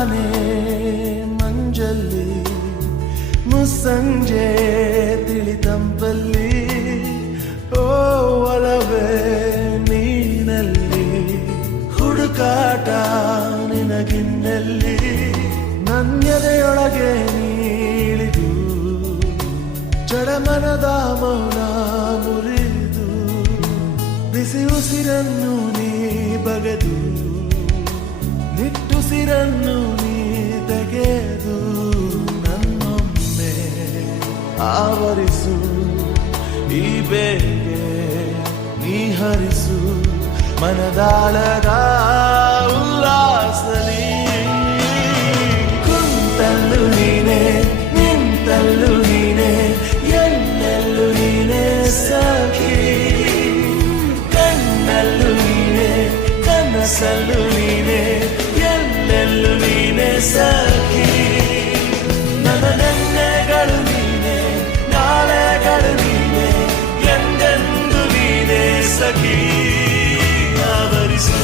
ತಾನೇ ಮಂಜಲ್ಲಿ ಮುಸ್ಸಂಜೆ ತಿಳಿತಂಪಲ್ಲಿ ಓ ಒಲವೇ ನೀನಲ್ಲಿ ಹುಡುಕಾಟ ನಿನಗಿನ್ನಲ್ಲಿ ನನ್ಯದೆಯೊಳಗೆ ನೀಳಿದು ಜಡಮನದ ಮೌನ ಮುರಿದು ಬಿಸಿ ಉಸಿರನ್ನು ನೀ ಬಗೆದು ನಿಟ್ಟುಸಿರನ್ನು ನೀ ತೆಗೆದು ನನ್ನೊಮ್ಮೆ ಆವರಿಸು ಈ ಬೇಗೆ ನೀ ಹರಿಸು ಮನದಾಳದ ಉಲ್ಲಾಸಲಿ ಕುಂತಲ್ಲು ನೀನೆ ನಿಂತಲ್ಲು ನೀನೆ ಎಲ್ಲೆಲ್ಲೂ ನೀನೆ ಸಖಿ ಕಣ್ಣಲ್ಲೂ ನೀನೆ ಕನಸಲ್ಲೂ ನೀನೆ ಎಲ್ಲೆಲ್ಲೂ ನೀನೆ ಸಖಿ ನನ್ನ ನೆನ್ನೆಗಳು ನೀನೆ ನಾಳೆಗಳು ನೀನೆ ಎಂದೆಂದು ನೀನೆ ಸಖಿ ಆವರಿಸು